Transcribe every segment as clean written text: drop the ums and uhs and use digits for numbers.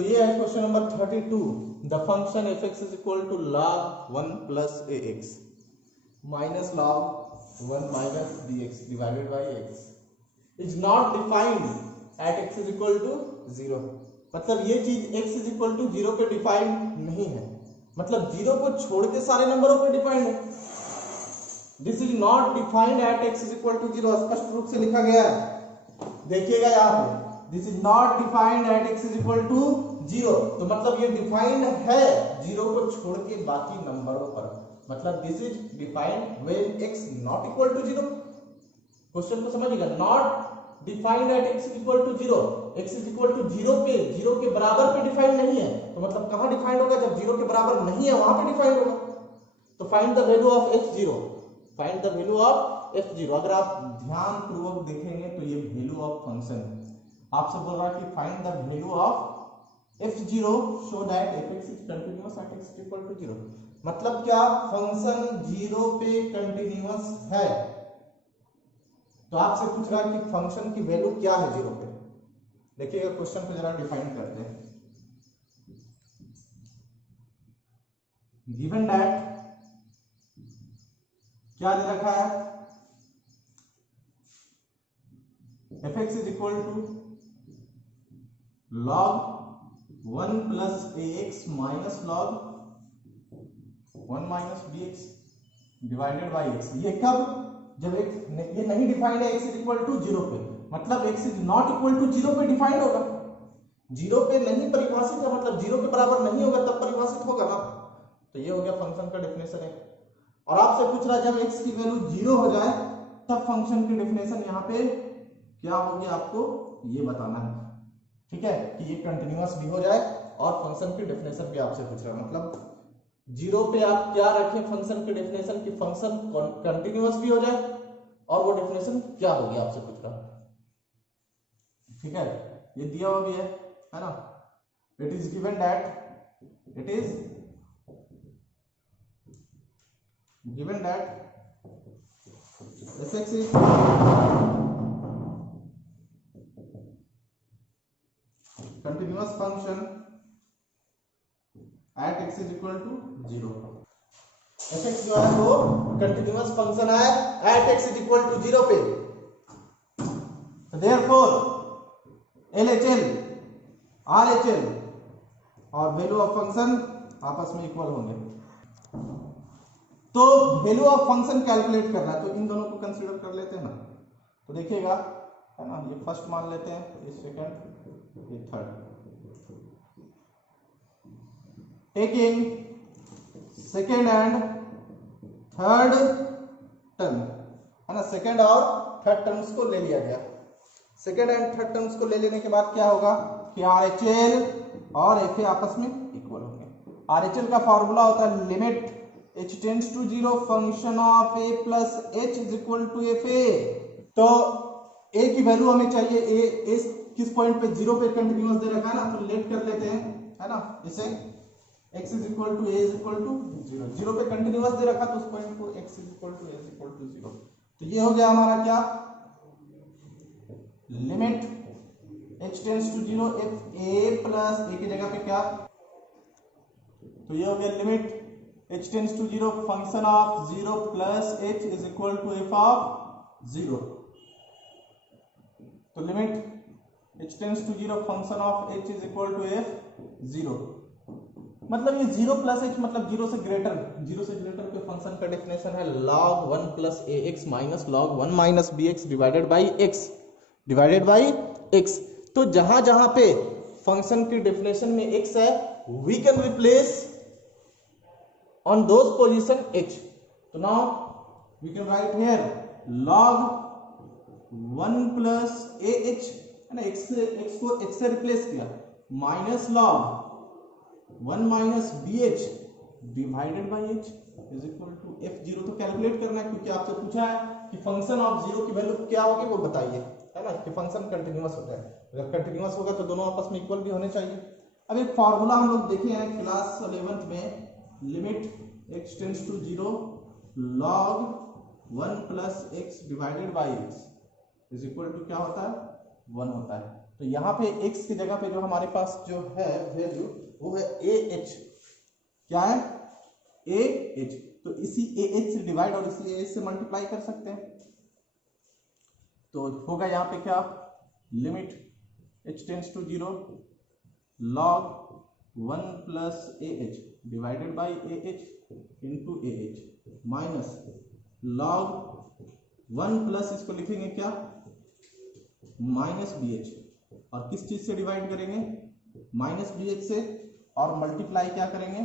तो ये है question number 32। The function F X is equal to log 1 plus A X minus log 1 माइनस B X divided by X is not defined at X is equal to 0। मतलब ये चीज x is equal to 0 पे defined नहीं है, मतलब 0 को छोड़ के सारे नंबरों पे डिफाइंड है। This is not defined at x is equal to 0, स्पष्ट रूप से लिखा गया है, देखिएगा यहाँ पे, this is not defined at x is equal to 0। तो मतलब ये डिफाइंड है 0 को छोड़ के बाकी नंबरों पर, मतलब this is defined when x not equal to 0। Question को समझिएगा, not defined at x is equal to 0, x is equal to 0 पे, 0 के बराबर पे डिफाइंड नहीं है, तो मतलब कहां डिफाइंड होगा, जब 0 के बराबर नहीं है वहां पे डिफाइंड होगा। तो find the value of f0, find the value of f0। अगर आप ध्यान पूर्वक देखेंगे तो ये वैल्यू ऑफ फंक्शन आपसे बोल रहा है कि find the value of f0 so that fx is continuous at x is equal to 0। मतलब क्या, फंक्शन 0 पे कंटीन्यूअस है, तो आपसे पूछ रहा है कि फंक्शन की वैल्यू क्या है 0 पे। देखिएगा क्वेश्चन को जरा डिफाइन करते हैं। गिवन दैट क्या दे रखा है, fx is equal to log 1 plus ax minus log 1 minus bx divided by x। ये कब, जब ये नहीं डिफाइंड है x इज इक्वल टू 0 पे, मतलब x is not equal to 0 पे डिफाइंड होगा। 0 पे नहीं परिभाषित है, मतलब 0 के बराबर नहीं होगा तब परिभाषित होगा ना। तो ये हो गया फंक्शन का डेफिनेशन है। और आपसे पूछ रहा है जब x की वैल्यू 0 हो जाए तब फंक्शन की डेफिनेशन यहाँ पे क्या होगी, आपको ये बताना है, ठीक है, कि ये कंटिन्यूअस भी हो जाए और फंक्शन की डेफिनेशन भी आपसे पूछ रहा है। मतलब 0 पे आप क्या रखें फंक्शन की डेफिनेशन, की फंक्शन कंटिन्यूअस भी हो जाए और वो डेफिनेशन क्या होगी आपसे पूछ रहा है, ठीक है। ये दिया हुआ भी है ना, it is given that, it is given that fx is continuous function at x is equal to 0। fx जो है वो कंटिन्यूअस फंक्शन है at x is equal to 0 पे। therefore LHL RHL और वैल्यू ऑफ फंक्शन आपस में equal होंगे। तो वैल्यू ऑफ फंक्शन कैलकुलेट करना है, तो इन दोनों को कंसीडर कर लेते हैं ना। तो देखिएगा, है ना, ये फर्स्ट मान लेते हैं, ये सेकंड, ये third. Taking second and third term, है ना, सेकंड और थर्ड टर्म्स को ले लिया गया। सेकंड एंड थर्ड टर्म्स को ले लेने के बाद क्या होगा कि RHL और FA आपस में इक्वल होंगे। RHL का फॉर्मूला होता है limit h tends to 0 function of a plus h is equal to fa। तो a की वैल्यू हमें चाहिए, a किस पॉइंट पे, 0 पे कंटिन्यूअस दे रखा है ना, तो लेट कर लेते हैं, है ना, इसे x is equal to a is equal to 0, 0 पे कंटिन्यूअस दे रखा तो उस पॉइंट को x is equal to a is equal to 0। तो ये हो गया हमारा क्या, limit h tends to 0 f a plus a की जगह पे क्या, तो ये हो गया limit h tends to 0 function of 0 plus h is equal to f of 0। तो limit h tends to 0 function of h is equal to f 0। मतलब ये 0 प्लस h मतलब 0 से ग्रेटर के फंक्शन का डेफिनेशन है log 1 plus ax minus log 1 minus bx divided by x। तो जहां जहां पे फंक्शन की डेफिनेशन में x है, we can replace on those position h। so now we can write here log 1 plus ah, है ना, x को h से रिप्लेस किया, minus log 1 minus bh divided by h is equal to f0। तो calculate करना है क्योंकि आपसे पूछा है कि फंक्शन ऑफ 0 की वैल्यू क्या होगी वो बताइए, है ना, कि फंक्शन कंटिन्यूअस होता है। अगर कंटिन्यूअस होगा तो दोनों आपस में इक्वल भी होने चाहिए। अब एक फॉर्मूला हम लोग देखे हैं क्लास 11th में, limit x tends to 0 log 1 plus x divided by x is equal to क्या होता है, 1 होता है। तो यहाँ पे x की जगह पे जो हमारे पास जो है वैल्यू वो है AH। क्या है? AH। तो इसी AH से डिवाइड और इसी AH से मल्टीप्लाई कर सकते हैं। तो होगा यहाँ पे क्या, limit h tends to 0 log 1 plus AH divided by AH into AH minus log 1 plus, इसको लिखेंगे क्या, माइनस BH, और किस चीज से डिवाइड करेंगे, माइनस BH से, और मल्टीप्लाई क्या करेंगे,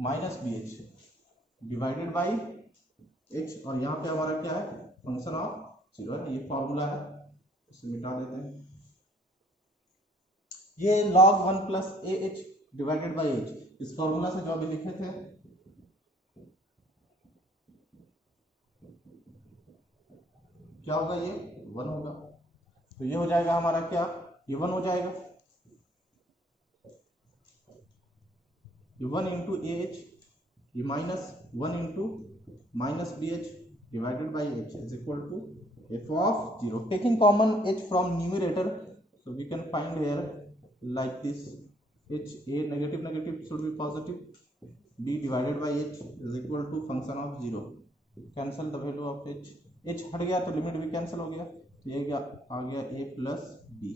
minus BH divided by H, और यहाँ पे हमारा क्या है, फंक्शन ऑफ 0 है। ये फॉर्मूला है, इसे मिटा देते हैं। ये log 1 plus AH divided by H, इस फॉर्मूला से जो अभी लिखे थे, क्या होगा, ये 1 होगा। तो ये हो जाएगा हमारा क्या, ये 1 हो जाएगा, ये 1 इंटू AH, ये minus 1 into minus BH divided by H is equal to f of 0. Taking common h from numerator, so we can find here like this, h, a negative negative should be positive, b divided by h is equal to function of 0. Cancel the value of h, h हट गया तो limit भी cancel हो गया, तो ये क्या आ गया, a plus b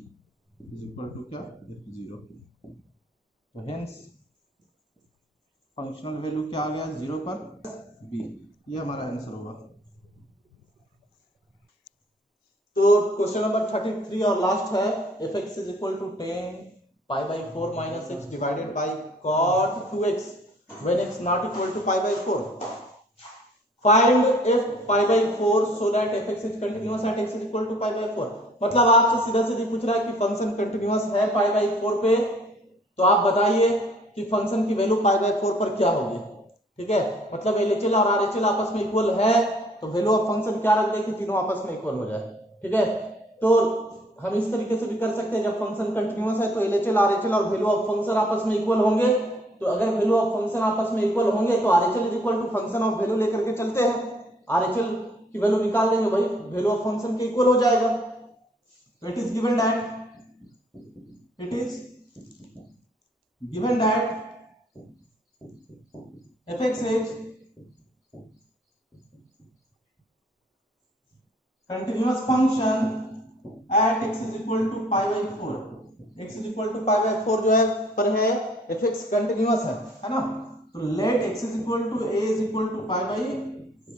is equal to क्या, f0। तो हेंस फंक्शनल वैल्यू क्या आ गया, 0 पर b, ये हमारा आंसर होगा। तो क्वेश्चन नंबर 33 और लास्ट है, fx is equal to 10 pi by 4 minus x divided by cot 2x when x not equal to pi by 4। Find f pi by 4 so that fx is continuous at x is equal to pi by 4। मतलब आपसे सीधा सीधी पूछ रहा है कि function continuous है पाई by 4 पे, तो आप बताइए कि फंक्शन की वैल्यू पाई बाई 4 पर क्या होगी। ठीक है, मतलब LHL और RHL आपस में इक्वल है, तो वैल्यू ऑफ फंक्शन क्या रख दे कि तीनों आपस में इक्वल हो जाए। ठीक है, तो हम इस तरीके से भी कर सकते हैं, जब फंक्शन कंटिन्यूअस है तो LHL RHL और वैल्यू ऑफ फंक्शन आपस में इक्वल होंगे। तो अगर वैल्यू ऑफ फंक्शन आपस में इक्वल होंगे तो RHL is equal to function of value लेकर के चलते हैं, RHL की वैल्यू निकाल देंगे, भाई वैल्यू ऑफ फंक्शन के इक्वल हो जाएगा। तो it is given that fx is continuous function at x is equal to pi by 4, x is equal to pi by 4 जो है पर है, fx कंटिन्यूअस है ना। तो let x is equal to a is equal to pi by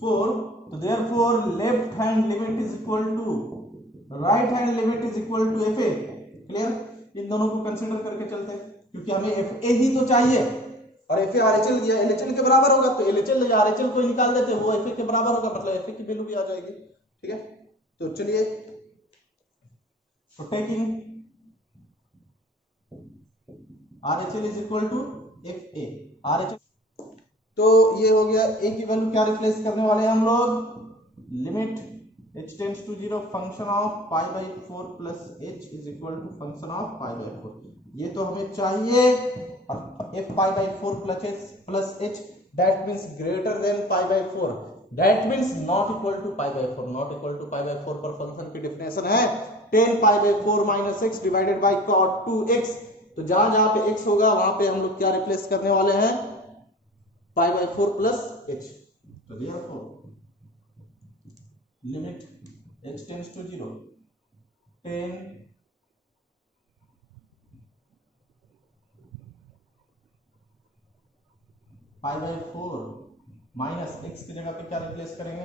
4, तो therefore left hand limit is equal to right hand limit is equal to fa। Clear, इन दोनों को कंसीडर करके चलते हैं, क्योंकि हमें fa ही तो चाहिए, और fa RHL दिया LHL के बराबर होगा, तो LHL या RHL को निकाल देते, वो fa के बराबर होगा, मतलब fa की वैल्यू भी आ जाएगी। ठीक है, तो चलिए, तो taking RHL is equal to fa, RHL, तो ये हो गया, a की वैल्यू क्या रिप्लेस करने वाले हैं हम लोग, limit h tends to 0 function of pi by 4 plus h is equal to function of pi by 4, ये तो हमें चाहिए। और f pi by 4 plus h that means greater than pi by 4, that means not equal to pi by 4, not equal to pi by 4 पर function की definition है 10 pi by 4 minus x divided by cot 2x। तो जहां जहां पे x होगा वहां पे हम लोग क्या रिप्लेस करने वाले हैं, पाई बाई 4 प्लस h। तो therefore limit h tends to 0 10 pi by 4 minus x की जगह पे क्या रिप्लेस करेंगे,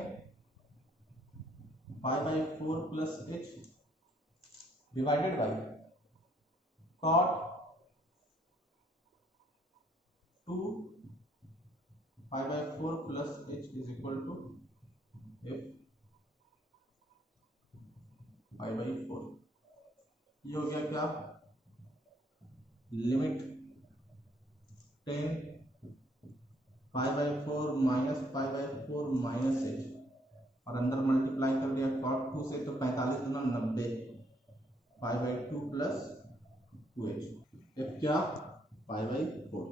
pi by 4 plus h divided by cot 2 pi by 4 plus h is equal to f pi by 4। ये हो गया क्या, limit 10 pi by 4 minus pi by 4 minus h, और अंदर मल्टीप्लाई कर दिया cot 2 से, तो 45 गुना 90 pi by 2 plus 2h, f क्या, पाई बाई 4।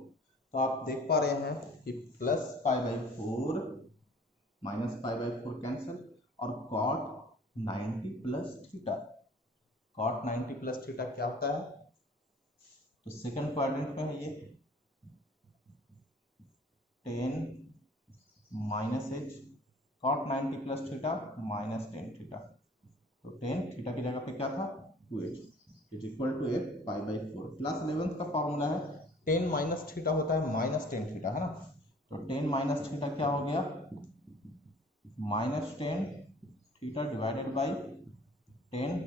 तो आप देख पा रहे हैं कि plus pi by 4 minus pi by 4 cancel, और cot 90 plus theta. cot 90 plus theta क्या होता है? तो सेकंड क्वाड्रेंट में है ये 10 minus H, cot 90 plus theta minus 10 theta. तो 10 थीटा की जगह पे क्या था 2h is equal to f pi by 4। Class 11th का फॉर्मूला है 10 माइनस थीटा होता है माइनस 10 थीटा, है ना। तो 10 माइनस थीटा क्या हो गया minus 10 theta divided by 10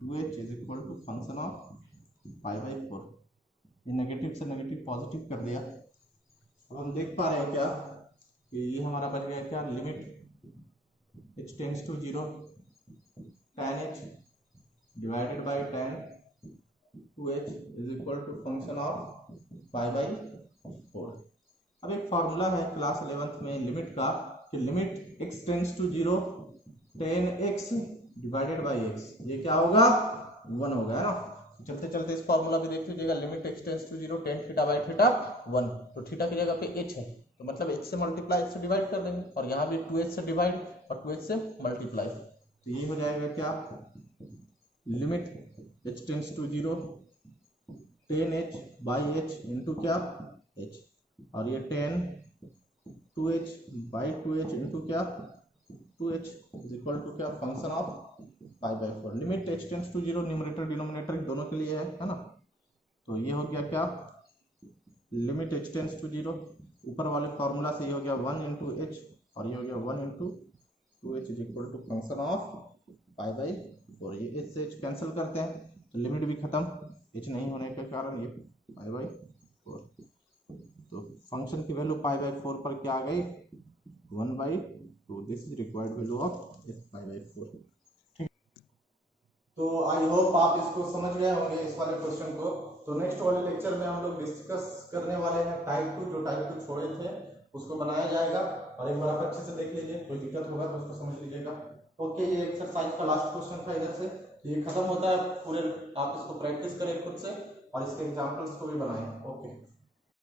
2h is equal to function of pi by 4। ये नेगेटिव से नेगेटिव पॉजिटिव कर दिया। अब हम देख पा रहे हैं क्या कि ये हमारा बन गया क्या limit h tends to 0 tan h divided by tan 2h is equal to function of pi by 4। अब एक फार्मूला है क्लास 11th में लिमिट का कि limit x tends to 0 tan x divided by x, ये क्या होगा 1 होगा, है ना। चलते चलते इस फार्मूला में देख लीजिएगा limit x tends to 0 tan theta by theta 1। तो थीटा की जगह पे h है तो मतलब h से मल्टीप्लाई h से डिवाइड कर देंगे और यहाँ भी 2h से डिवाइड और 2h से मल्टीप्लाई। तो ये हो जाएगा क्या limit h tends to 0 tan h by h into क्या h, और ये tan 2h by 2h into क्या 2h इज इक्वल टू क्या function of pi by 4। Limit h tends to 0 numerator denominator दोनों के लिए है ना। तो ये हो गया क्या लिमिट h टेंड्स टू 0, ऊपर वाले फॉर्मूला से ये हो गया 1 इंटू h और ये हो गया 1 into 2h is equal to function of pi by 4। ये h से h कैंसिल करते हैं तो लिमिट भी खत्म, h नहीं होने के कारण ये पाई बाई 4। तो फंक्शन की वैल्यू पाई बाई 4 पर क्या आ गई 1/2। This is required value of f pi by 4। ठीक, तो आई होप आप इसको समझ गए होंगे इस वाले क्वेश्चन को। तो नेक्स्ट वाले लेक्चर में हम लोग डिस्कस करने वाले हैं टाइप 2, जो टाइप 2 छोड़े थे उसको बनाया जाएगा और एक बार आप अच्छे से देख लीजिए, कोई दिक्कत होगा तो उसको समझ लीजिएगा। ओके, ये एक्सरसाइज का लास्ट क्वेश्चन था इधर से, तो ये खत्म होता है पूरे। आप इसको प्रैक्टिस करें खुद से और इसके एग्जांपल्स को भी बनाएं। ओके।